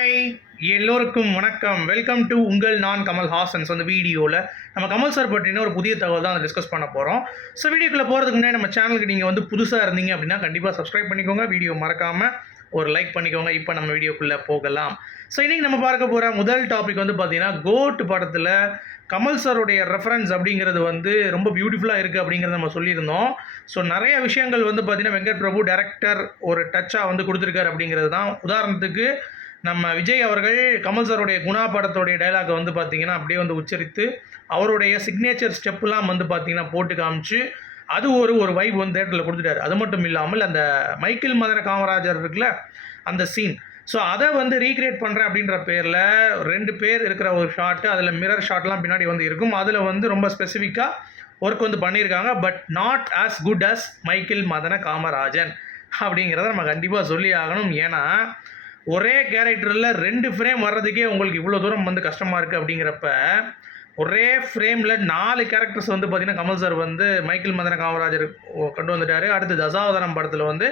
Hi, எல்லோருக்கும் வணக்கம். Welcome to உங்கள் நான் கமல் ஹாசன்ஸ். அந்த வீடியோவில் நம்ம கமல் சார் பற்றின ஒரு புதிய தகவல் தான் டிஸ்கஸ் பண்ண போகிறோம். ஸோ வீடியோக்குள்ளே போகிறதுக்கு முன்னாடி நம்ம சேனலுக்கு நீங்கள் வந்து புதுசாக இருந்தீங்க அப்படின்னா கண்டிப்பாக சப்ஸ்கிரைப் பண்ணிக்கோங்க. வீடியோ மறக்காமல் ஒரு லைக் பண்ணிக்கோங்க. இப்போ நம்ம வீடியோக்குள்ளே போகலாம். ஸோ இன்றைக்கி நம்ம பார்க்க போகிற முதல் டாபிக் வந்து பார்த்தீங்கன்னா, கோட் படத்தில் கமல் சாருடைய ரெஃபரன்ஸ் அப்படிங்கிறது வந்து ரொம்ப பியூட்டிஃபுல்லாக இருக்குது அப்படிங்கிறத நம்ம சொல்லியிருந்தோம். ஸோ நிறைய விஷயங்கள் வந்து பார்த்தீங்கன்னா, வெங்கட் பிரபு டைரக்டர் ஒரு டச்சாக வந்து கொடுத்துருக்காரு அப்படிங்கிறது தான். உதாரணத்துக்கு நம்ம விஜய் அவர்கள் கமல் சாருடைய குணா படத்துடைய டைலாகை வந்து பார்த்தீங்கன்னா அப்படியே வந்து உச்சரித்து அவருடைய சிக்னேச்சர் ஸ்டெப்லாம் வந்து பார்த்தீங்கன்னா போட்டு காமிச்சு அது ஒரு வைப் வந்து தேட்டரில் கொடுத்துட்டாரு. அது மட்டும் இல்லாமல் அந்த மைக்கேல் மதன காமராஜர் இருக்குல்ல அந்த சீன், ஸோ அதை வந்து ரீக்ரியேட் பண்ணுறேன் அப்படின்ற பேரில் 2 பேர் இருக்கிற ஒரு ஷாட்டு, அதில் மிரர் ஷாட்லாம் பின்னாடி வந்து இருக்கும். அதில் வந்து ரொம்ப ஸ்பெசிஃபிக்காக ஒர்க் வந்து பண்ணியிருக்காங்க. But not as good as Michael Madana Kamarajan அப்படிங்கிறத நம்ம கண்டிப்பாக சொல்லி ஆகணும். ஏன்னா ஒரே கேரக்டரில் 2 ஃப்ரேம் வர்றதுக்கே உங்களுக்கு இவ்வளோ தூரம் வந்து கஷ்டமாக இருக்குது அப்படிங்கிறப்ப, ஒரே ஃப்ரேமில் 4 கேரக்டர்ஸ் வந்து பார்த்திங்கன்னா கமல் சார் வந்து மைக்கேல் மதன காமராஜர் கொண்டு வந்துட்டார். அடுத்து தசாவதாரம் படத்தில் வந்து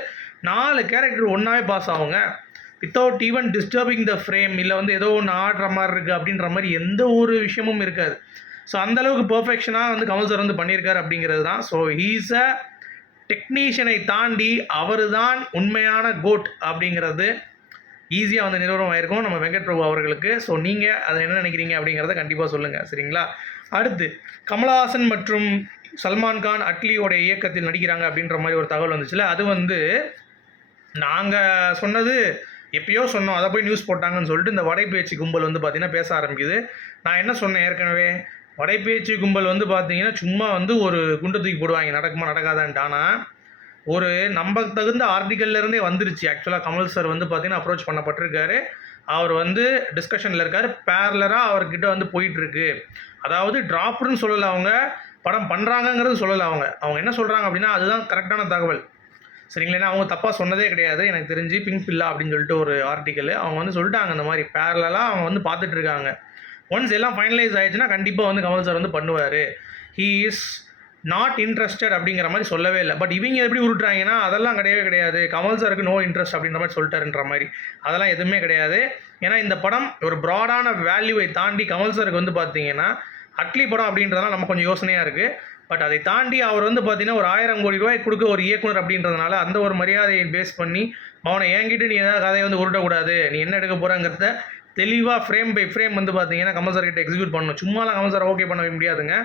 4 கேரக்டர் ஒன்றாவே பாஸ் ஆகுங்க, வித்தவுட் ஈவன் டிஸ்டர்பிங் த ஃப்ரேம். இல்லை வந்து ஏதோ ஒன்று ஆடுற மாதிரி இருக்குது அப்படின்ற மாதிரி எந்த ஒரு விஷயமும் இருக்காது. ஸோ அந்தளவுக்கு பர்ஃபெக்ஷனாக வந்து கமல் சார் வந்து பண்ணியிருக்காரு அப்படிங்கிறது தான். ஸோ ஹீஸ் அ டெக்னீஷியனை தாண்டி அவர் தான் உண்மையான கோட் அப்படிங்கிறது ஈஸியாக வந்து நிறுவனம் ஆயிருக்கும் நம்ம வெங்கட் பிரபு அவர்களுக்கு. ஸோ நீங்கள் அதை என்ன நினைக்கிறீங்க அப்படிங்கிறத கண்டிப்பாக சொல்லுங்கள், சரிங்களா? அடுத்து கமலஹாசன் மற்றும் சல்மான் கான் அட்லியோடைய இயக்கத்தில் நடிக்கிறாங்க அப்படின்ற மாதிரி ஒரு தகவல் வந்துச்சுல, அது வந்து நாங்கள் சொன்னது எப்பயோ சொன்னோம், அதை போய் நியூஸ் போட்டாங்கன்னு சொல்லிட்டு இந்த வடைப்பேச்சு கும்பல் வந்து பார்த்திங்கன்னா பேச ஆரம்பிக்குது. நான் என்ன சொன்னேன் ஏற்கனவே, வடைப்பேச்சு கும்பல் வந்து பார்த்தீங்கன்னா சும்மா வந்து ஒரு குண்டு தூக்கி போடுவாங்க, நடக்குமா நடக்காதான்ட்டு. ஆனால் ஒரு நம்ப தகுந்த ஆர்டிக்கல்லேருந்தே வந்துருச்சு. ஆக்சுவலாக கமல் சார் வந்து பார்த்தீங்கன்னா அப்ரோச் பண்ணப்பட்டிருக்காரு. அவர் வந்து டிஸ்கஷனில் இருக்கார். பேரலராக அவர்கிட்ட வந்து போயிட்டுருக்கு. அதாவது ட்ராப்டுன்னு சொல்லலை அவங்க, படம் பண்ணுறாங்கங்கிறது சொல்லலை அவங்க. அவங்க என்ன சொல்கிறாங்க அப்படின்னா அதுதான் கரெக்டான தகவல், சரிங்களா? அவங்க தப்பாக சொன்னதே கிடையாது எனக்கு தெரிஞ்சு. பிங்க் பில்லா அப்படின்னு சொல்லிட்டு ஒரு ஆர்டிக்கல் அவங்க வந்து சொல்லிட்டாங்க. இந்த மாதிரி பேரலாக அவங்க வந்து பார்த்துட்ருக்காங்க. ஒன்ஸ் எல்லாம் ஃபைனலைஸ் ஆகிடுச்சுன்னா கண்டிப்பாக வந்து கமல் சார் வந்து பண்ணுவார். ஹீ இஸ் நாட் இன்ட்ரெஸ்டட் அப்படிங்கிற மாதிரி சொல்லவே இல்லை. பட் இவங்க எப்படி உருட்டுறாங்கன்னா அதெல்லாம் கிடையவே கிடையாது, கமல் சாருக்கு நோ இன்ட்ரெஸ்ட் அப்படின்ற மாதிரி சொல்லிட்டாருன்ற மாதிரி. அதெல்லாம் எதுவுமே கிடையாது. ஏன்னா இந்த படம் ஒரு ப்ராடான வேல்யூவை தாண்டி கமல் சாருக்கு வந்து பார்த்தீங்கன்னா அட்லி படம் அப்படின்றதுனால நம்ம கொஞ்சம் யோசனையாக இருக்குது. பட் அதை தாண்டி அவர் வந்து பார்த்தீங்கன்னா ஒரு 1000 கோடி ரூபாய் கொடுக்க ஒரு இயக்குனர் அப்படின்றதுனால அந்த ஒரு மரியாதையை பேஸ் பண்ணி அவனை ஏங்கிட்டு நீ ஏதாவது கதையை வந்து உருட்டக்கூடாது, நீ என்ன எடுக்க போகிறாங்கிறத தெளிவாக ஃப்ரேம் பை ஃப்ரேம் வந்து பார்த்தீங்கன்னா கமல் சார் கிட்ட எக்ஸிக்யூட் பண்ணணும். சும்மாலாம் கமல் சார் ஓகே பண்ண முடியாதுங்க.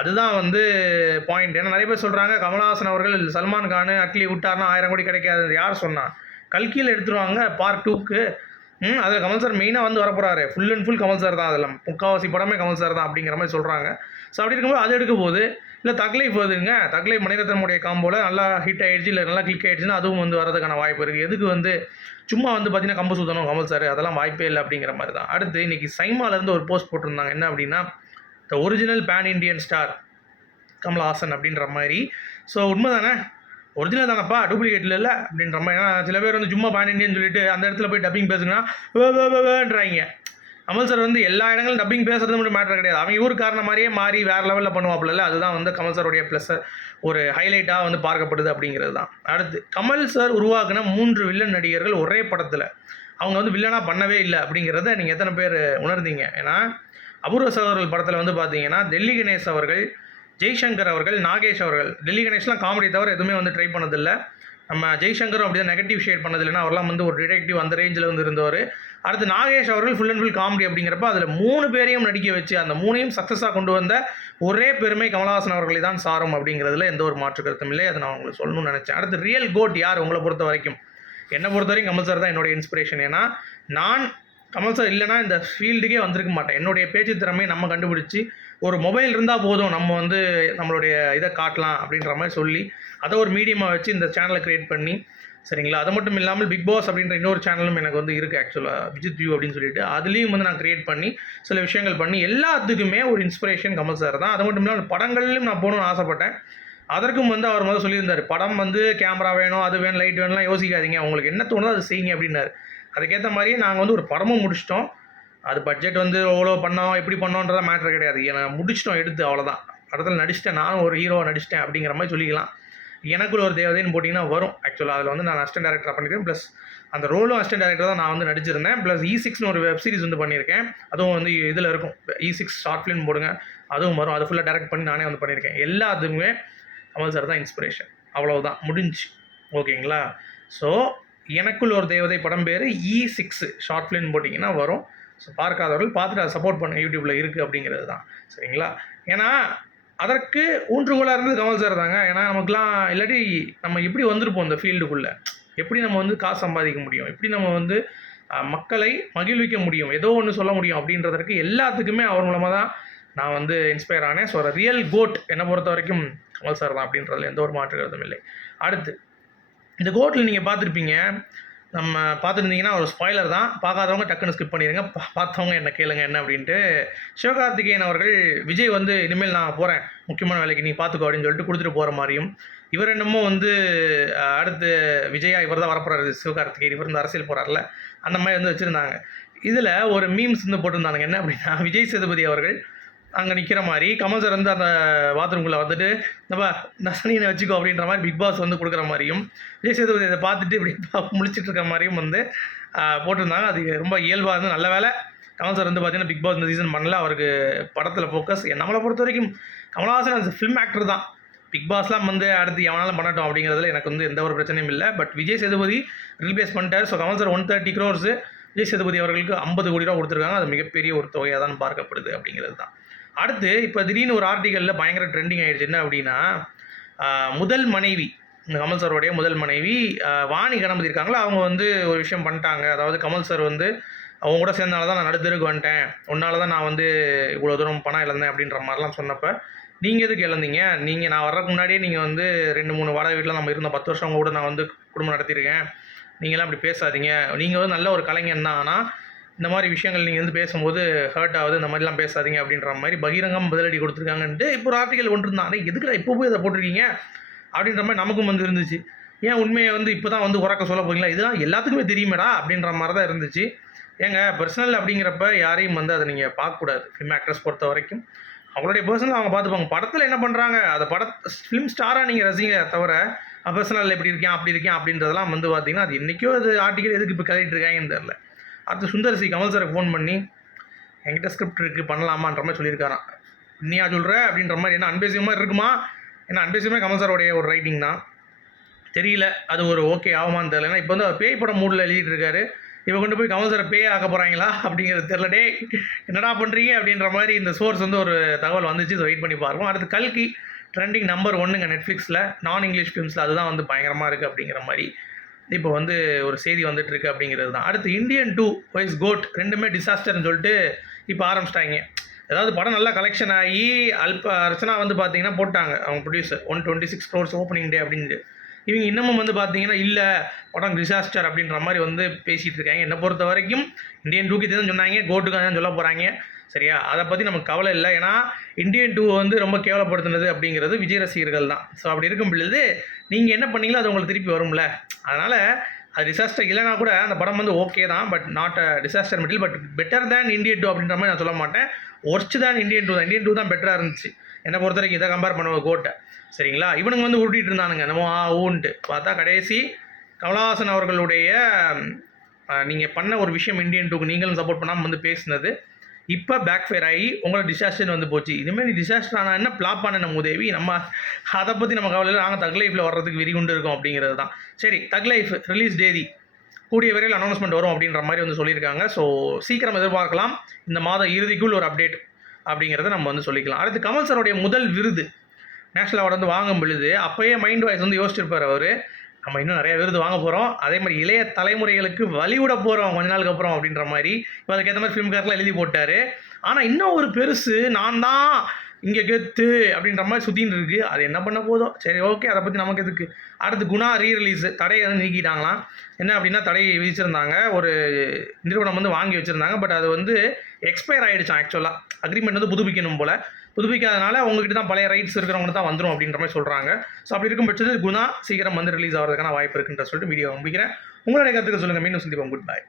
அதுதான் வந்து பாயிண்ட். ஏன்னா நிறைய பேர் சொல்கிறாங்க கமல்ஹாசன் அவர்கள் சல்மான் கான் அட்லி விட்டார்னா 1000 கோடி கிடைக்காது. யார் சொன்னால்? கல்கியில் எடுத்துருவாங்க பார்ட் 2க்கு. அதில் கமல் சார் மெயினாக வந்து வரப்போகிறாரு. Full and full Kamal sir தான், அதில் முக்கால்வாசி படமே கமல் சார் தான் அப்படிங்கிற மாதிரி சொல்கிறாங்க. ஸோ அப்படி இருக்கும்போது அது எடுக்க போகுது. இல்லை தக்லைஃப் வருதுங்க, தக்லைஃப் மணிரத்னமுடைய காம்போவில் நல்லா ஹிட் ஆகிடுச்சு, இல்லை நல்லா கிளிக் ஆகிடுச்சுன்னா அதுவும் வந்து வரதுக்கான வாய்ப்பு இருக்குது. எதுக்கு வந்து சும்மா வந்து பார்த்தீங்கன்னா கம்பு சுத்தணும் கமல் சார், அதெல்லாம் வாய்ப்பே இல்லை அப்படிங்கிற மாதிரி தான். அடுத்து இன்றைக்கி சைமாலேருந்து ஒரு போஸ்ட் போட்டிருந்தாங்க. என்ன அப்படின்னா, the original fan Indian star Kamal Haasan அப்படின்ற மாதிரி. ஸோ உண்மை தானே, ஒரிஜினல் தானப்பா, டூப்ளிகேட் இல்லை அப்படின்ற மாதிரி. ஏன்னா சில பேர் வந்து சும்மா பேன் இண்டியன் சொல்லிட்டு அந்த இடத்துல போய் டப்பிங் பேசுங்கன்னா கமல் சார் வந்து எல்லா இடங்களும் டப்பிங் பேசுறது மட்டும் மேட்டர் கிடையாது. அவங்க ஊருக்காரன மாதிரியே மாறி வேறு லெவலில் பண்ணுவாப்புல. அதுதான் வந்து கமல் சாருடைய ப்ளஸ் ஒரு ஹைலைட்டாக வந்து பார்க்கப்படுது அப்படிங்கிறது தான். அடுத்து கமல் சார் உருவாக்குன 3 வில்லன் நடிகர்கள் ஒரே படத்தில் அவங்க வந்து வில்லனாக பண்ணவே இல்லை அப்படிங்கிறத நீங்கள் எத்தனை பேர் உணர்ந்தீங்க? ஏன்னா அபூர்வ சகோதரர்கள் படத்தில் வந்து பார்த்தீங்கன்னா டெல்லி கணேஷ் அவர்கள், ஜெய்சங்கர் அவர்கள், நாகேஷ் அவர்கள். டெல்லி கணேஷ்லாம் காமெடி தவிர எதுவுமே வந்து ட்ரை பண்ணதில்லை. நம்ம ஜெய்சங்கரும் அப்படி தான் நெகட்டிவ் ஷேட் பண்ணதில்லைன்னா அவர்லாம் வந்து ஒரு டிடெக்டிவ் அந்த ரேஞ்சில் வந்து இருந்தவர். அடுத்து நாகேஷ் அவர்கள் ஃபுல் அண்ட் ஃபுல் காமெடி அப்படிங்கிறப்ப அதில் 3 பேரையும் நடிக்க வச்சு அந்த 3ஐயும் சக்ஸஸாக கொண்டு வந்த ஒரே பெருமை கமல்ஹாசன் அவர்களை தான் சாரும் அப்படிங்கிறதுல எந்த ஒரு மாற்று கருத்தும் இல்லை. அதை நான் உங்களுக்கு சொல்லணும்னு நினச்சேன். அடுத்து ரியல் கோட் யார் உங்களை பொறுத்த வரைக்கும்? என்னை பொறுத்த வரைக்கும் கமல் சார் தான் என்னோடய இன்ஸ்பிரேஷன். ஏன்னா நான் கமல் சார் இல்லைனா இந்த ஃபீல்டுக்கே வந்திருக்க மாட்டேன். என்னுடைய பேச்சு திறமையை நம்ம கண்டுபிடிச்சி ஒரு மொபைல் இருந்தால் போதும், நம்ம வந்து நம்மளுடைய இதை காட்டலாம் அப்படின்ற மாதிரி சொல்லி அதை ஒரு மீடியமாக வச்சு இந்த சேனலை க்ரியேட் பண்ணி, சரிங்களா? அது மட்டும் இல்லாமல் பிக் பாஸ் அப்படின்ற இன்னொரு சேனலும் எனக்கு வந்து இருக்குது ஆக்சுவலாக, விஜித் வியூ அப்படின்னு சொல்லிட்டு. அதுலேயும் வந்து நான் க்ரியேட் பண்ணி சில விஷயங்கள் பண்ணி எல்லாத்துக்குமே ஒரு இன்ஸ்பிரேஷன் கமல் சார் தான். அது மட்டும் இல்லாமல் படங்கள்லையும் நான் போகணும்னு ஆசைப்பட்டேன். அதற்கும் வந்து அவர் முதல்ல சொல்லியிருந்தார், படம் வந்து கேமரா வேணும், அது வேணும், லைட் வேணும்லாம் யோசிக்காதீங்க, உங்களுக்கு என்ன தோணுதோ அதை செய்யுங்க அப்படின்னாரு. அதுக்கேற்ற மாதிரியே நாங்கள் வந்து ஒரு படமும் முடிச்சிட்டோம். அது பட்ஜெட் வந்து எவ்வளோ பண்ணோம் எப்படி பண்ணோன்றதான் மேட்ரு கிடையாது. ஏன்னா முடிச்சிட்டோம் எடுத்து, அவ்வளோதான். படத்தில் நடிச்சிட்டேன், நானும் ஒரு ஹீரோவை நடிச்சிட்டேன் அப்படிங்கிற மாதிரி சொல்லிக்கலாம். எனக்குள்ள ஒரு தேவதைன்னு போட்டிங்கன்னா வரும். ஆக்சுவலாக அதில் வந்து நான் அசிஸ்டன்ட் டேரக்டராக பண்ணியிருக்கேன், ப்ளஸ் அந்த ரோலும் அசிஸ்டன்ட் டைரக்டர் தான் நான் வந்து நடிச்சிருந்தேன். ப்ளஸ் E6ன்னு ஒரு வெப் சீரிஸ் வந்து பண்ணியிருக்கேன். அதுவும் வந்து இதில் இருக்கும். E6 ஷார்ட் ஃபிலிம் போடுங்க, அதுவும் வரும். அது ஃபுல்லாக டைரக்ட் பண்ணி நானே வந்து பண்ணியிருக்கேன். எல்லாத்துக்குமே கமல் சார் தான் இன்ஸ்பிரேஷன். அவ்வளவுதான், முடிஞ்சு. ஓகேங்களா? ஸோ எனக்குள் ஒரு தேவதை படம் பேர் E6 ஷார்ட் ஃபிலிம் போட்டிங்கன்னா வரும். ஸோ பார்க்காதவர்கள் பார்த்துட்டு அதை சப்போர்ட் பண்ணுங்கள். யூடியூப்பில் இருக்குது அப்படிங்கிறது தான். சரிங்களா? ஏன்னா அதற்கு ஊன்றுகோலாக இருந்தது கமல் சார் தாங்க. ஏன்னா நமக்குலாம் இல்லாட்டி நம்ம எப்படி வந்திருப்போம் இந்த ஃபீல்டுக்குள்ளே, எப்படி நம்ம வந்து காசு சம்பாதிக்க முடியும், எப்படி நம்ம வந்து மக்களை மகிழ்விக்க முடியும், ஏதோ ஒன்று சொல்ல முடியும் அப்படின்றதற்கு எல்லாத்துக்குமே அவர் மூலமாக தான் நான் வந்து இன்ஸ்பயர் ஆனேன். ஸோ ரியல் கோட் என்னை பொறுத்த வரைக்கும் கமல் சார் தான் அப்படின்றதுல எந்த ஒரு மாற்று கருத்தும் இல்லை. அடுத்து இந்த கோட்டில் நீங்கள் பார்த்துருப்பீங்க, நம்ம பார்த்துருந்தீங்கன்னா ஒரு ஸ்பாய்லர் தான். பார்க்காதவங்க டக்குன்னு ஸ்கிப் பண்ணிடுங்க. பார்த்தவங்க என்ன கேளுங்க என்ன அப்படின்ட்டு. சிவகார்த்திகேயன் அவர்கள் விஜய் வந்து இனிமேல் நான் போகிறேன் முக்கியமான வேலைக்கு, நீ பார்த்துக்கோ அப்படின்னு சொல்லிட்டு கொடுத்துட்டு போகிற மாதிரியும், இவர் என்னமோ வந்து அடுத்து விஜயா இவர் தான் வரப்போகிறாரு, சிவகார்த்திகேயன் இவர் வந்து அரசியல் போகிறார்ல, அந்த மாதிரி வந்து வச்சுருந்தாங்க. இதில் ஒரு மீம்ஸ் வந்து போட்டிருந்தாங்க. என்ன அப்படின்னா, விஜய் சேதுபதி அவர்கள் அங்கே நிற்கிற மாதிரி கமல் சார் வந்து அந்த பாத்ரூம்குள்ளே வந்துட்டு நம்ம நசனியை வச்சுக்கோ அப்படின்ற மாதிரி பிக் பாஸ் வந்து கொடுக்குற மாதிரியும், விஜய் சேதுபதி இதை பார்த்துட்டு இப்படி முழிச்சிட்டு இருக்க மாதிரியும் வந்து போட்டிருந்தாங்க. அது ரொம்ப இயல்பாக இருந்து நல்ல வேலை கமல் சார் வந்து பார்த்தீங்கன்னா பிக் பாஸ் இந்த சீசன் பண்ணல. அவருக்கு படத்தில் ஃபோக்கஸ். நம்மளை பொறுத்த வரைக்கும் கமல்ஹாசன் அது ஃபிலிம் ஆக்டர் தான். பிக் பாஸ்லாம் வந்து அடுத்து எவனாலும் பண்ணட்டும் அப்படிங்கிறதுல எனக்கு வந்து எந்த ஒரு பிரச்சனையும் இல்லை. பட் விஜய் சேதுபதி ரிலீஸ் பண்ணிட்டார். So Kamal sir 130 crores, Vijay Sethupathi அவர்களுக்கு 50 கோடி ரூபா கொடுத்துருக்காங்க. அது மிகப்பெரிய ஒரு தொகையாக தான் பார்க்கப்படுது அப்படிங்கிறது தான். அடுத்து இப்போ திடீர்னு ஒரு ஆர்டிக்கலில் பயங்கர ட்ரெண்டிங் ஆகிடுச்சு. என்ன அப்படின்னா, முதல் மனைவி, இந்த கமல் சாரோடைய முதல் மனைவி வாணி கணபதி இருக்காங்களா, அவங்க வந்து ஒரு விஷயம் பண்ணிட்டாங்க. அதாவது கமல் சார் வந்து அவங்க கூட சேர்ந்தனால தான் நான் நடுத்தருக்கு வந்துட்டேன், உன்னால தான் நான் வந்து இவ்வளோ தூரம் பணம் இழந்தேன் அப்படின்ற மாதிரிலாம் சொன்னப்போ, நீங்கள் எதுக்கு இழந்தீங்க, நீங்கள் நான் வர்றதுக்கு முன்னாடியே நீங்கள் வந்து 2-3 வாடகை வீட்டில் நம்ம இருந்த 10 வருஷம் அவங்க கூட நான் வந்து குடும்பம் நடத்தியிருக்கேன், நீங்களாம் அப்படி பேசாதீங்க, நீங்கள் வந்து நல்ல ஒரு கலைஞன் தான், ஆனால் இந்த மாதிரி விஷயங்கள் நீங்கள் வந்து பேசும்போது ஹர்ட் ஆகுது, இந்த மாதிரிலாம் பேசாதீங்க அப்படின்ற மாதிரி பகிரங்கம் பதிலடி கொடுத்துருக்காங்கன்ட்டு இப்போ ஒரு ஆர்டிக்கல் கொண்டு இருந்தாங்க. எதுக்குடா இப்போ போய் அதை போட்டிருக்கீங்க அப்படின்ற மாதிரி நமக்கும் வந்து இருந்துச்சு. ஏன் உண்மையை வந்து இப்போ தான் வந்து உறக்க சொல்ல போகிறீங்களா, இதெல்லாம் எல்லாத்துக்குமே தெரியுமேடா அப்படின்ற மாதிரி தான் இருந்துச்சு. ஏங்க பர்சனல் அப்படிங்கிறப்ப யாரையும் வந்து அதை நீங்கள் பார்க்கக்கூடாது. ஃபிலிம் ஆக்ட்ரஸ் பொறுத்த வரைக்கும் அவங்களுடைய பர்சனல் அவங்க பார்த்துப்பாங்க. படத்தில் என்ன பண்ணுறாங்க, அதை ஃபிலிம் ஸ்டாராக நீங்கள் ரசிங்க தவிர பர்சனல் எப்படி இருக்கேன் அப்படி இருக்கேன் அப்படின்றதெல்லாம் வந்து பார்த்தீங்கன்னா அது என்றைக்கோ அது ஆர்டிக்கல் எதுக்கு இப்போ கலெக்ட் இருக்காங்கன்னு தெரில. அடுத்து சுந்தர்சி கமல் சாருக்கு ஃபோன் பண்ணி என்கிட்ட ஸ்கிரிப்ட் இருக்குது பண்ணலாமான்ற மாதிரி சொல்லியிருக்காராம். இன்னியா சொல்கிற அப்படின்ற மாதிரி, என்ன அன்பேசியம் மாதிரி இருக்குமா, ஏன்னா அன்பேசியமே கமல் சாரோடைய ஒரு ரைட்டிங் தான், தெரியல அது ஒரு ஓகே ஆகுமான்னு தெரியல. ஏன்னா இப்போ வந்து அவர் பேய் படம் மூடில் எழுதிட்டு இருக்காரு, இப்போ கொண்டு போய் கமல் சாரை பேய் ஆக்க போகிறாங்களா அப்படிங்கிறது தெரில. டே என்னடா பண்ணுறீங்க அப்படின்ற மாதிரி இந்த சோர்ஸ் வந்து ஒரு தகவல் வந்துச்சு. ஸோ வெயிட் பண்ணி பார்ப்போம். அடுத்து கல்கி ட்ரெண்டிங் நம்பர் 1ங்க நெட்ஃப்ளிக்ஸில், நான் இங்கிலீஷ் ஃபிலிம்ஸில் அதுதான் வந்து பயங்கரமாக இருக்குது அப்படிங்கிற மாதிரி இப்போ வந்து ஒரு செய்தி வந்துட்டு இருக்கு அப்படிங்கிறது தான். அடுத்து இந்தியன் 2 வைஸ் கோட் ரெண்டுமே டிசாஸ்டர்னு சொல்லிட்டு இப்போ ஆரம்பிச்சிட்டாங்க. ஏதாவது படம் நல்லா கலெக்ஷன் ஆகி அர்ச்சனா வந்து பார்த்தீங்கன்னா போட்டாங்க அவங்க ப்ரொடியூசர் 126 crores ஓப்பனிங் டே அப்படின்ட்டு. இவங்க இன்னமும் வந்து பார்த்தீங்கன்னா இல்லை படம் டிசாஸ்டர் அப்படின்ற மாதிரி வந்து பேசிகிட்டு இருக்காங்க. என்னை பொறுத்த வரைக்கும் இந்தியன் 2க்கு தான் சொன்னாங்க, கோட்டுக்கு தான் சொல்ல போகிறாங்க. சரியா, அதை பற்றி நமக்கு கவலை இல்லை. ஏன்னா இந்தியன் 2 வந்து ரொம்ப கேவலப்படுத்தினது அப்படிங்கிறது விஜய் ரசிகர்கள் தான். ஸோ அப்படி இருக்கும் பொழுது நீங்கள் என்ன பண்ணீங்களோ அது உங்களுக்கு திருப்பி வரும்ல. அதனால் அது டிசாஸ்டர் இல்லைனா கூட அந்த படம் வந்து ஓகே தான், but not a disaster material, but better than Indian 2 அப்படின்ற மாதிரி நான் சொல்ல மாட்டேன். ஒர்ஸ்ட் தான் இந்தியன் 2 தான். இந்தியன் 2 தான் பெட்டராக இருந்துச்சு என்னை பொறுத்த வரைக்கும். இதை கம்பேர் பண்ணுவோம் கோட்டை. சரிங்களா, இவனுங்க வந்து உருட்டிகிட்டு இருந்தானுங்க நம்ம ஊன்ட்டு பார்த்தா கடைசி கமலஹாசன் அவர்களுடைய நீங்கள் பண்ண ஒரு விஷயம் இந்தியன் 2க்கு நீங்களும் சப்போர்ட் பண்ணாமல் வந்து பேசினது இப்போ பேக் ஃபயர் ஆகி உங்களோட டிசாஸ்டர் வந்து போச்சு. இனிமேல் நீ டிசாஸ்டர் ஆனால் என்ன பிளாப் ஆன நம்ம உதவி, நம்ம அதை பற்றி நம்ம கவலையில் நாங்கள் தக் லைஃப்பில் வர்றதுக்கு விரிகுண்டு இருக்கோம் அப்படிங்கிறது தான். சரி, தக் லைஃப் ரிலீஸ் தேதி கூடிய விரைவில் அனௌன்ஸ்மெண்ட் வரும் அப்படின்ற மாதிரி வந்து சொல்லியிருக்காங்க. ஸோ சீக்கிரம் எதிர்பார்க்கலாம். இந்த மாத இறுதிக்குள் ஒரு அப்டேட் அப்படிங்கிறத நம்ம வந்து சொல்லிக்கலாம். அடுத்து கமல் சாரோடைய முதல் விருது நேஷனல் அவார்டு வந்து வாங்கும் பொழுது அப்போயே மைண்ட் வாய்ஸ் வந்து யோசிச்சிருப்பார் அவர், நம்ம இன்னும் நிறைய விருது வாங்க போகிறோம், அதே மாதிரி இளைய தலைமுறைகளுக்கு வழிவிட போகிறோம் கொஞ்ச நாளுக்கு அப்புறம் அப்படின்ற மாதிரி இப்போ அதுக்கேற்ற மாதிரி ஃபிலிம் கார்லாம் எழுதி போட்டார். ஆனால் இன்னும் ஒரு பெருசு நான் தான் இங்கே கெத்து அப்படின்ற மாதிரி சுற்றின்னு இருக்குது. அது என்ன பண்ண போதும், சரி ஓகே, அதை பற்றி நமக்கு எதுக்கு. அடுத்து குணா ரீரிலீஸ் தடையை வந்து நீக்கிட்டாங்களாம். என்ன அப்படின்னா தடையை விதிச்சிருந்தாங்க, ஒரு நிறுவனம் வந்து வாங்கி வச்சுருந்தாங்க, பட் அது வந்து எக்ஸ்பயர் ஆகிடுச்சான். ஆக்சுவலாக அக்ரிமெண்ட் வந்து புதுப்பிக்கணும் போல், புதுப்பிக்காதனால உங்ககிட்ட தான் பழைய ரைட்ஸ் இருக்கிறவங்க தான் வந்துடும் அப்படின்ற மாதிரி சொல்கிறாங்க. ஸோ அப்படி இருக்கும் பட்சத்தில் குணா சீக்கிரம் வந்து ரிலீஸ் ஆகிறதுக்கான வாய்ப்பு இருக்குன்ற சொல்லிட்டு வீடியோ முடிக்கிறேன். உங்களுடைய கருத்துக்கள் சொல்லுங்கள். மீண்டும் சந்திப்போம். Good bye.